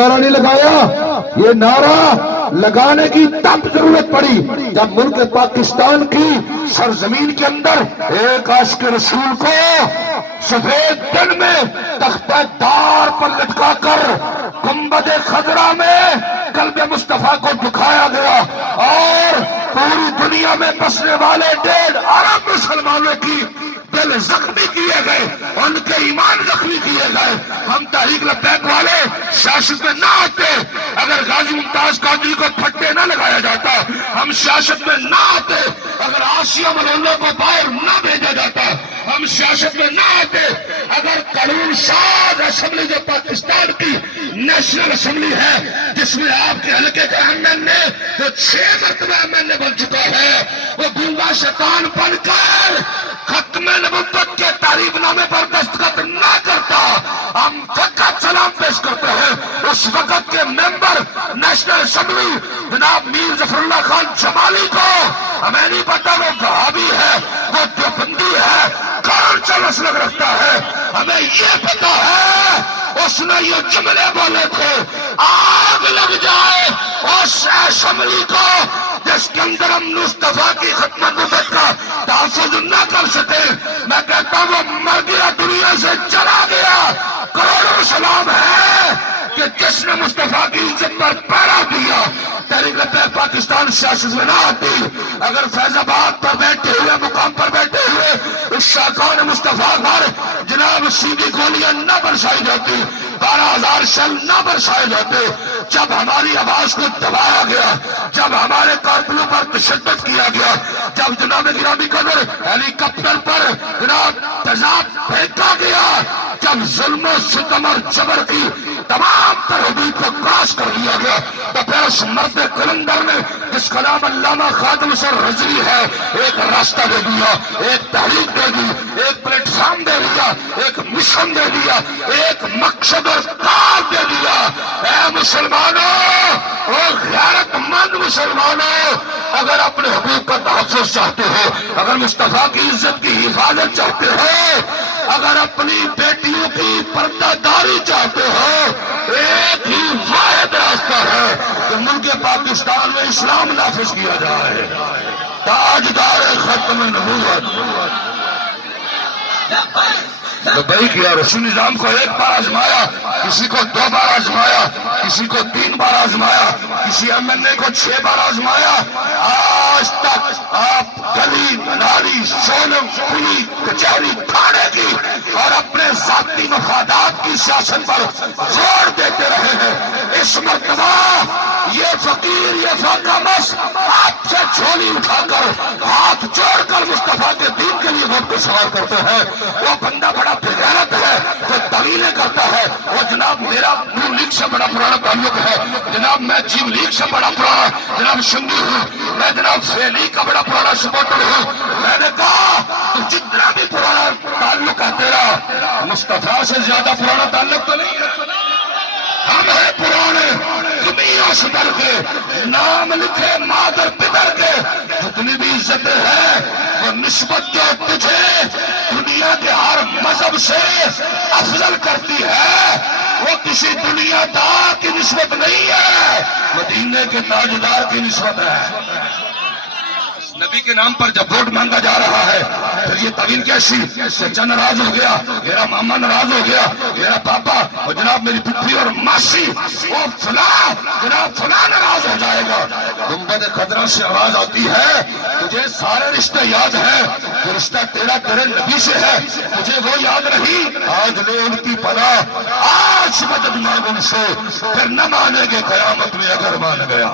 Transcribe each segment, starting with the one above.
نعرہ نہیں لگایا، یہ نعرہ لگانے کی تب ضرورت پڑی جب ملک پاکستان کی سرزمین کے اندر ایک عاشق رسول کو سفید دن میں تختہ دار پر لٹکا کر گنبد خضرا میں قلب مصطفیٰ کو دکھایا گیا اور پوری دنیا میں بسنے والے 1.5 ارب مسلمانوں کی دل زخمی کیے گئے، ان کے ایمان زخمی کیے گئے۔ ہم تحریک لبیک والے سیاست میں نہ آتے اگر غازی ممتاز قادری کو پھٹے نہ لگایا جاتا، ہم سیاست میں نہ آتے اگر آسیہ ملولہ کو باہر نہ بھیجا جاتا، ہم سیاست میں نہ آتے اگر قانون ساز اسمبلی جو پاکستان کی نیشنل اسمبلی ہے جس میں آپ کے حلقے کے ایم این اے جو 6 مرتبہ ایم این اے بن چکا ہے وہ گنگا شیطان بن کر ختم نبوت کے تعریف نامے پر دستخط نہ کرتا، ہم فقط سلام پیش کرتے ہیں اس وقت کے ممبر نیشنل اسمبلی جناب میر ظفر اللہ خان جمالی کو۔ ہمیں نہیں پتا وہ وہابی ہے، وہ دیوبندی ہے، کون سا مسلک رکھتا ہے، ہمیں یہ پتا ہے اس نے یہ جملے بولے تھے آگ لگ جائے اس اسمبلی کو جس کے اندر ہم مصطفیٰ کی ختم نبوت کا تحفظ نہ کر سکے۔ میں کہتا ہوں وہ مر گیا، دنیا سے چلا گیا۔ کروڑوں سلام ہے کہ جس نے مصطفیٰ کی عزت پر پیرا دیا۔ تحریک لبیک پاکستان سیاست میں نہ آتی اگر فیض آباد پر بیٹھے ہوئے مقام پر بیٹھے ہوئے اس شاہکان مصطفیٰ پر جناب سیدھی گولیاں نہ برسائی جاتی، 12,000 شل نہ برسائے جاتے، جب ہماری آواز کو دبایا گیا، جب ہمارے کارکنوں پر تشدد کیا گیا، جب جناب گرامی قدر ہیلی کاپٹر پر جناب تیزاب پھینکا گیا، جب ظلم و ستم اور جبر کی تمام تر حدود کو کراس کر دیا گیا، تو پھر اس مرد قلندر نے جس کا نام علامہ خادم سر رضوی ہے ایک راستہ دے دیا، ایک تحریک دے دی، ایک پلیٹ فارم دے دیا، ایک مشن دے دیا، ایک مقصد اور کار دے دیا۔ اے مسلمانوں اور غیرت مند مسلمانوں، اگر اپنے حقوق کا تحفظ چاہتے ہو، اگر مصطفیٰ کی عزت کی حفاظت چاہتے ہو، اگر اپنی بیٹیوں کی پردہ داری چاہتے ہو، ایک ہی واحد راستہ ہے کہ ملک پاکستان میں اسلام نافذ کیا جائے۔ تاجدار ختم نبوت لبیک یا رسول نظام کو 1 بار آزمایا، کسی کو 2 بار آزمایا، کسی کو 3 بار آزمایا، کسی ایم این اے کو 6 بار آزمایا۔ آج تک آپ گلی نالی سولم پولی کچہری تھانے کی اور اپنے ذاتی مفادات کی سیاست پر زور دیتے رہے ہیں۔ اس مرتبہ یہ فقیر، یہ فاقہ مس آپ سے جھولی اٹھا کر ہاتھ جوڑ کر مصطفیٰ کے دین کے لیے خود کو سوار کرتے ہیں۔ وہ بندہ بڑا بغیرت ہے جو توہینیں کرتا ہے، وہ جناب میرا نون لیگ سے بڑا پرانا تعلق ہے، جناب میں جیم لیگ سے بڑا پرانا جناب سنگی ہوں، میں جناب فے لیگ کا بڑا پرانا سپورٹر ہوں۔ میں نے کہا تو جتنا بھی پرانا تعلق ہے تیرا مصطفیٰ سے زیادہ پرانا تعلق تو نہیں ہے۔ ہم ہیں پرانے کمیوں سے ڈر کے، نام لکھے مادر پدر کے، جتنی بھی عزتیں ہیں وہ نسبت جو تجھے دنیا کے ہر مذہب سے افضل کرتی ہے وہ کسی دنیا دار کی نسبت نہیں ہے، مدینے کے تاجدار کی نسبت ہے۔ نبی کے نام پر جب ووٹ مانگا جا رہا ہے پھر یہ تعین کیسی؟ چچا ناراض ہو گیا، میرا ماما ناراض ہو گیا، میرا پاپا اور جناب میری پھپھی اور ماسی وہ فلاں جناب فلاں ناراض ہو جائے گا۔ گنبد خضرا سے آواز آتی ہے تجھے سارے رشتے یاد ہیں، جو رشتہ تیرا تیرے نبی سے ہے تجھے وہ یاد نہیں، آج لے ان کی پناہ، آج مدد مانگ ان سے، پھر نہ مانے گے قیامت میں اگر مان گیا۔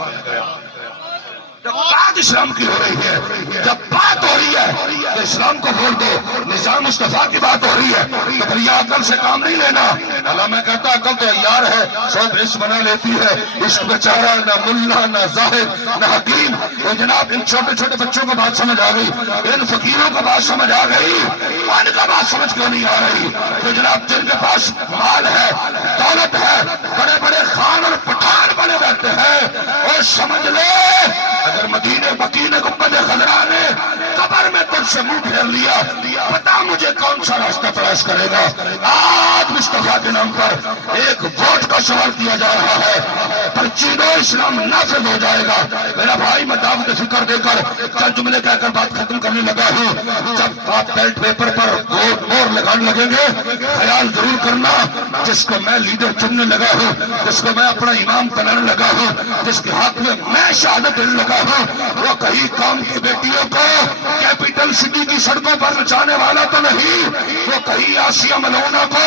جب بات اسلام کی ہو رہی ہے، جب بات ہو رہی ہے تو اسلام کو بول دو، نظام مصطفیٰ کی بات ہو رہی ہے تو پھر یہ عقل سے کام نہیں لینا۔ اللہ میں کہتا عقل تو عیار ہے، سب رشت بنا لیتی ہے، عشق بیچارہ نہ ملا نہ زاہد نہ حکیم۔ وہ جناب ان چھوٹے چھوٹے بچوں کو بات سمجھ آ گئی، ان فقیروں کو بات سمجھ آ گئی، ان کا بات سمجھ کیوں نہیں آ رہی؟ تو جناب جن کے پاس مال ہے، دولت ہے، بڑے بڑے خان اور پٹھان بنے رہتے ہیں، اور سمجھ لے اگر مدینے بقیع گنبد خضرا نے قبر میں عرب سے منہ پھیر لیا، بتا مجھے کون سا راستہ تلاش کرے گا؟ آج مصطفیٰ کے نام پر ایک ووٹ کا سوال کیا جا رہا ہے، پرچی دو اسلام نافذ ہو جائے گا۔ میرا بھائی میں دعوت فکر دے کر چند جملے کہہ کر بات ختم کرنے لگا ہوں۔ جب آپ بیلٹ پیپر پر مور لگانے لگیں گے، خیال ضرور کرنا جس کو میں لیڈر چننے لگا ہوں، جس کو میں اپنا امام بنانے لگا ہوں، جس کے ہاتھ میں شہادت دینے لگا ہوں، وہ کہیں قوم کی بیٹیوں کو کیپٹل سٹی کی سڑکوں پر نچانے والا تو نہیں، وہ کہیں آسیہ ملونہ کو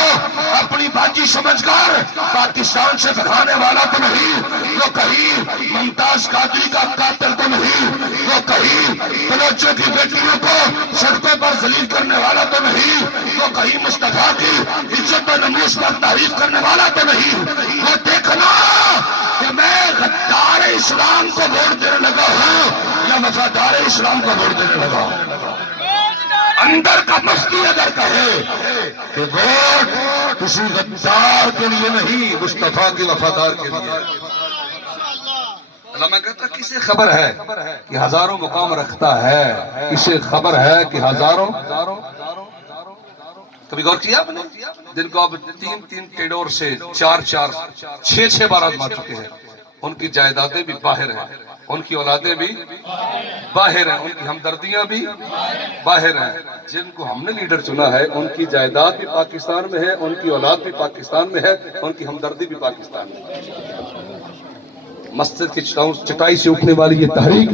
اپنی باجی سمجھ کر پاکستان سے بھگانے والا تو نہیں، وہ کہیں ممتاز قادری کا قاتل تو نہیں، وہ کہیں بلوچوں کی بیٹیوں کو سڑکوں پر ذلیل کرنے والا تو نہیں، وہ کہیں مصطفیٰ کی عزت و نموز پر تعریف کرنے والا تو نہیں۔ وہ دیکھنا کہ میں غدار اسلام کو ووٹ دینے لگا ہوں یا وفادار اسلام کو ووٹ دینے لگا ہوں۔ اندر کا مفتی اگر کہے کہ ووٹ کسی غدار کے لیے نہیں، مصطفیٰ کے وفادار کے لیے۔ علامہ کہتا کسے خبر ہے کہ ہزاروں مقام رکھتا ہے، کسے خبر ہے کہ ہزاروں، کبھی غور کیا آپ نے جن کو اب تین ٹیڈور سے چار چھ بار آزما چکے ہیں، ان کی جائیدادیں بھی باہر ہیں، ان کی اولادیں بھی باہر ہیں، ان کی ہمدردیاں بھی باہر ہیں۔ جن کو ہم نے لیڈر چنا ہے ان کی جائیداد بھی پاکستان میں ہے، ان کی اولاد بھی پاکستان میں ہے، ان کی ہمدردی بھی پاکستان میں ہے۔ مسجد کی چٹائی سے اٹھنے والی یہ تحریک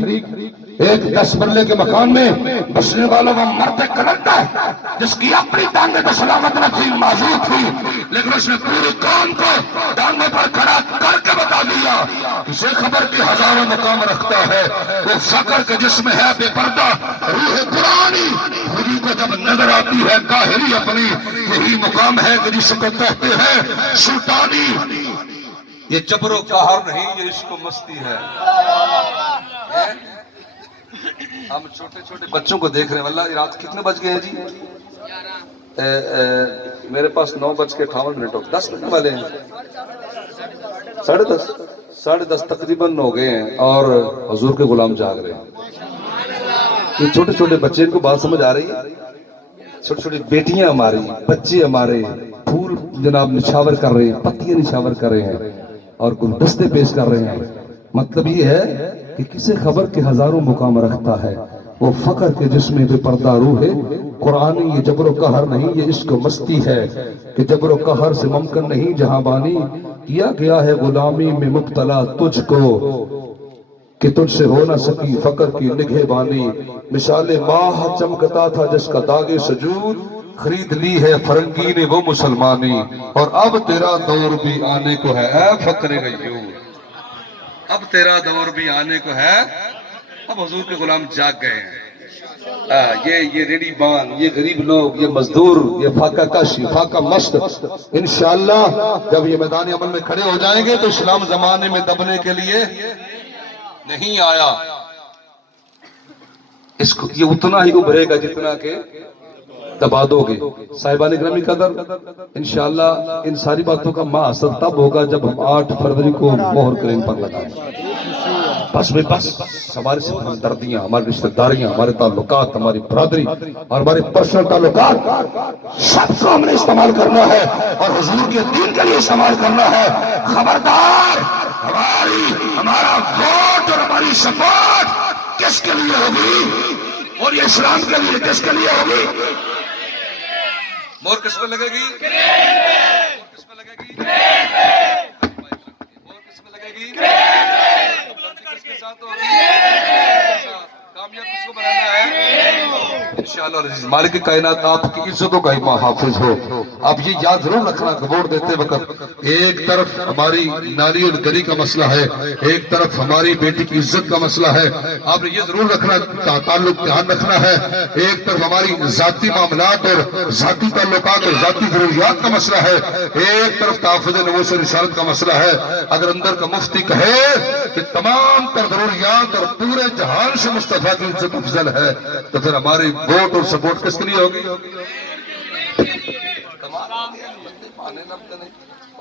ایک 10 مرلے کے مکان میں بسنے والوں کا مرد کلندہ ہے جس کی اپنی ٹانگیں تو سلامت نہ تھی، معذور تھی، لیکن اس نے پوری قوم کو ٹانگوں پر کھڑا کر کے بتا دیا کسے خبر کی ہزاروں مقام رکھتا ہے، وہ فقر کے جسم ہے بے پردہ روح قرآنی، خودی کو جب نظر آتی ہے قاہری اپنی، یہی مقام ہے کہ جس کو کہتے ہیں سلطانی۔ یہ جبر و قہر نہیں، یہ عشق و مستی ہے۔ ہم چھوٹے بچوں کو دیکھ رہے ہیں، واللہ رات کتنے بج گئے ہیں جی؟ میرے پاس 9:58 ہو 10 منٹ والے ہیں، 10:30 تقریباً ہو گئے ہیں اور حضور کے غلام جاگ رہے ہیں۔ یہ چھوٹے بچے، ان کو بات سمجھ آ رہی ہے؟ چھوٹی بیٹیاں ہماری، بچے ہمارے پھول جناب نچھاور کر رہے ہیں، پتیاں نچھاور کر رہے ہیں اور گلدستے پیش کر رہے ہیں۔ مطلب یہ ہے کہ کسے خبر کے ہزاروں مقام رکھتا ہے، وہ فقر کے جسم بے پردہ روح ہے قرآنی، یہ جبر و قہر نہیں، یہ عشق و مستی ہے کہ جبر و قہر سے ممکن نہیں جہاں بانی، کیا گیا ہے غلامی میں مبتلا تجھ کو کہ تجھ سے ہو نہ سکی فقر کی نگہ بانی۔ مثال ماہ چمکتا تھا جس کا داغ سجود، خرید لی ہے فرنگی نے وہ مسلمانی، اور اب تیرا دور بھی آنے کو ہے اے فقر غیور، اب تیرا دور بھی آنے کو ہے۔ اب حضور کے غلام جاگ گئے ہیں، یہ ریڈی بان، یہ غریب لوگ، یہ مزدور، یہ فاقہ کش، یہ فاقہ مست، انشاءاللہ جب یہ میدان عمل میں کھڑے ہو جائیں گے تو اسلام زمانے میں دبنے کے لیے نہیں آیا، اس کو یہ اتنا ہی ابھرے گا جتنا کہ دبا دو گے۔ صاحبان گرامی قدر، انشاءاللہ ان ساری باتوں کا محاصر تب ہوگا جب ہم 8 فروری کو مہر کریم پر لگائیں۔ بس ہماری سے ہمدردیاں، ہماری رشتہ داریاں، ہمارے تعلقات، ہماری برادری اور ہمارے پرسنل تعلقات سب کو ہم نے استعمال کرنا ہے اور حضور کے دین کے لیے استعمال کرنا ہے۔ خبردار، ہمارا ووٹ اور ہماری سپورٹ کس کے لیے ہوگی اور یہ اسلام کے لیے کس کے لیے ہوگی؟ مور کس میں لگے گی؟ کس میں لگے گی؟ مور کس میں لگے گی؟ کس کے ساتھ ہوگی؟ کامیاب کس کو بنانا ہے؟ انشاءاللہ عزیز مالک کائنات آپ کی عزتوں کا ہی محافظ ہو۔ آپ یہ یاد ضرور رکھنا کہ ووٹ دیتے وقت ایک طرف ہماری نالی اور گلی کا مسئلہ ہے، ایک طرف ہماری بیٹی کی عزت کا مسئلہ ہے۔ آپ نے یہ ضرور رکھنا، تعلق دھیان رکھنا ہے، ایک طرف ہماری ذاتی معاملات اور ذاتی تعلقات اور ذاتی ضروریات کا مسئلہ ہے، ایک طرف تحفظ نموذج رسالت کا مسئلہ ہے۔ اگر اندر کا مفتی کہے کہ تمام تر ضروریات اور پورے جہان سے مصطفیٰ کی عزت افضل ہے تو پھر ہماری ووٹ اور سپورٹ کس کے لیے ہوگی؟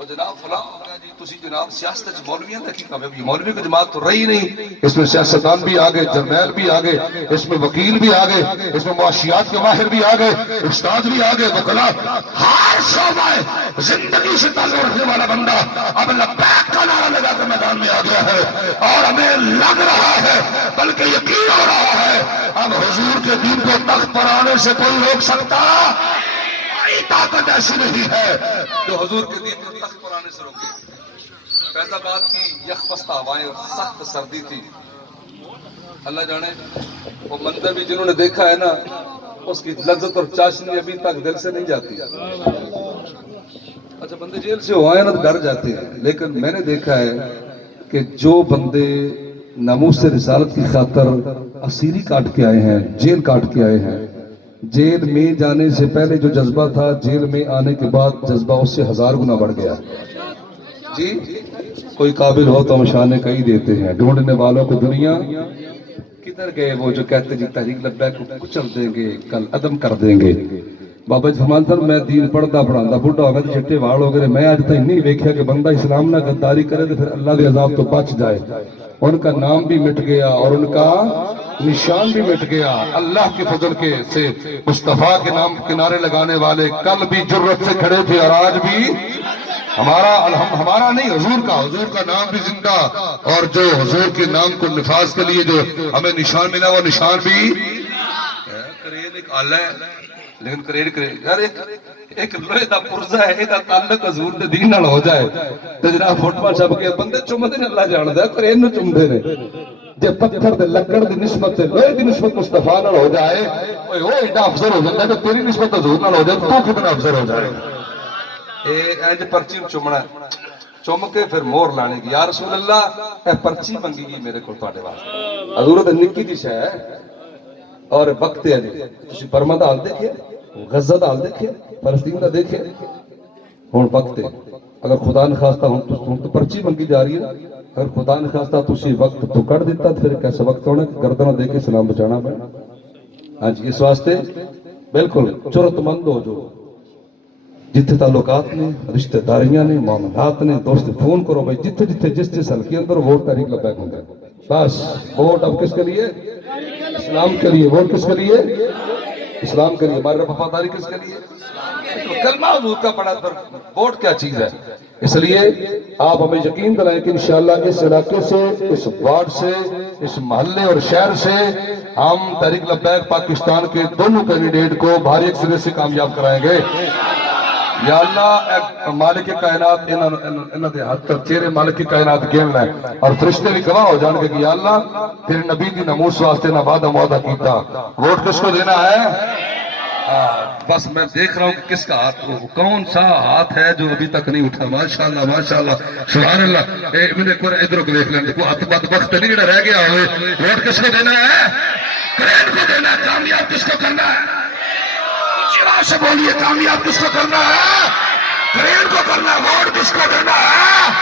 اور جناب فلاں ہو گیا جی تسی جناب سیاست مولویوں نے کی کامیابی مولوی کی جماعت تو رہی نہیں اس میں سیاستدان بھی آگے جرنیل بھی آگے اس میں وکیل بھی آگے اس میں معاشیات کے ماہر بھی آگے استاد بھی آگے وکلا ہر شعبہ زندگی سے تعلق رکھنے والا بندہ اب لبیک کا نعرہ لگا کر میدان میں آ گیا ہے اور ہمیں لگ رہا ہے بلکہ یقین ہو رہا ہے اب حضور کے دین کو تخت پر آنے سے کوئی روک سکتا طاقت ایسی نہیں ہے جو حضور کے دین کو تخت پر آنے سے روکے. فیض آباد کی یخ ہوائیں سخت سردی تھی اللہ جانے وہ منظر بھی جنہوں نے دیکھا ہے نا اس کی لذت اور چاشنی ابھی تک دل سے نہیں جاتی. اچھا بندے جیل سے ہوائیں نا ڈر جاتے ہیں لیکن میں نے دیکھا ہے کہ جو بندے ناموس رسالت کی خاطر اسیری کاٹ کے آئے ہیں جیل کاٹ کے آئے ہیں جیل میں جانے سے پہلے جو جذبہ تھا جیل میں آنے کے بعد جذبہ اس سے 1000 گنا بڑھ گیا جی. کوئی قابل ہو تو ہم شانے کہیں دیتے ہیں ڈھونڈنے والوں کو دنیا کدھر گئے وہ جو کہتے جی تحریک لبیک کو کچل دیں گے کل عدم کر دیں گے. بابا جی فرمان سر میں دین پڑھتا پڑھاتا بڈھا ہو گیا چٹے واڑ ہو گئے میں آج تک نہیں دیکھا کہ بندہ اسلام نہ غداری کرے تو پھر اللہ کے عذاب تو بچ جائے. ان کا نام بھی مٹ گیا اور ان کا نشان بھی مٹ گیا. اللہ کے فضل کے سے مصطفیٰ کے نام کنارے لگانے والے کل بھی جرت سے کھڑے تھے اور آج بھی ہمارا نہیں حضور کا نام بھی زندہ اور جو حضور کے نام کو نفاذ کے لیے جو ہمیں نشان ملا وہ نشان بھی کریل ایک آلہ ہے لیکن کریل یار ایک لوہے دا پرزہ ہے ایک تعلق حضور دے دین نال ہو جائے تے جناب فوٹواں چھپ کے بندے چومدے نے اللہ جاندا ہے کریل نو چومدے نے جے پتھر تے لکڑ دی نسبت تے لوہے دی نسبت مصطفیٰ نال ہو جائے اوئے او ایڈا افضل ہو جاندا ہے تے تیری نسبت حضور نال ہو جائے تو کتنا افضل ہو جائے. اے انج پرچی چومنا چوم کے پھر مور لانے کی یا رسول اللہ اے پرچی منگی گئی میرے کو تواڈے واسطے حضور تے نکی دی شے ہے اور وقت ہے جی تسی برما دا حال دیکھے غزہ دا حال دیکھے فلسطین دا دیکھے ہن وقت ہے اگر خدا نخواستہ ہن تو پرچی منگی جا رہی ہے اگر خدا نخواستہ تسی وقت تو کر دیتا پھر کیسے وقت ہونا گردنہ دے کے سلام بچانا پڑا. ہاں جی اس واسطے بالکل جرت مند ہو جو جتنے تعلقات نے رشتہ داریاں نے معاملات نے دوست فون کرو بھائی جتنے جتنے جس حلقے اندر ووٹ تحریک لبیک ہوتا ہے بس ووٹ اب کس کے لیے اسلام کے لیے ووٹ کس کے لیے اسلام کے لیے ہماری وفاداری کس کے لیے کلمہ حضور کا پڑھا پر ووٹ کیا چیز ہے. اس لیے آپ ہمیں یقین دلائیں کہ انشاءاللہ اس علاقے سے اس وارڈ سے اس محلے اور شہر سے ہم تحریک لبیک پاکستان کے دونوں کینڈیڈیٹ کو بھاری اکثریت سے کامیاب کرائیں گے. یا اللہ مالک کائنات انہاں دے ہاتھ چہرے مالک کائنات گن لے اور فرشتے بھی گواہ ہو جان گے کہ یا اللہ تیرے نبی دی ناموس واسطے نہ وعدہ معاہدہ کیتا ووٹ کس کو دینا ہے. بس میں دیکھ رہا ہوں کہ کس کا ہاتھ کون سا ہاتھ ہے جو ابھی تک نہیں اٹھا. ماشاءاللہ ماشاءاللہ سبحان اللہ. ادھر کو دیکھ لیں کوئی ہاتھ بد وقت نہیں جڑا رہ گیا ہوئے. ووٹ کس کو دینا ہے کرین کو دینا ہے. کامیاب کس کو کرنا ہے سے بولیے کامیاب کس کو کرنا ہے کرین کو کرنا ہے. ووٹ کس کو دینا ہے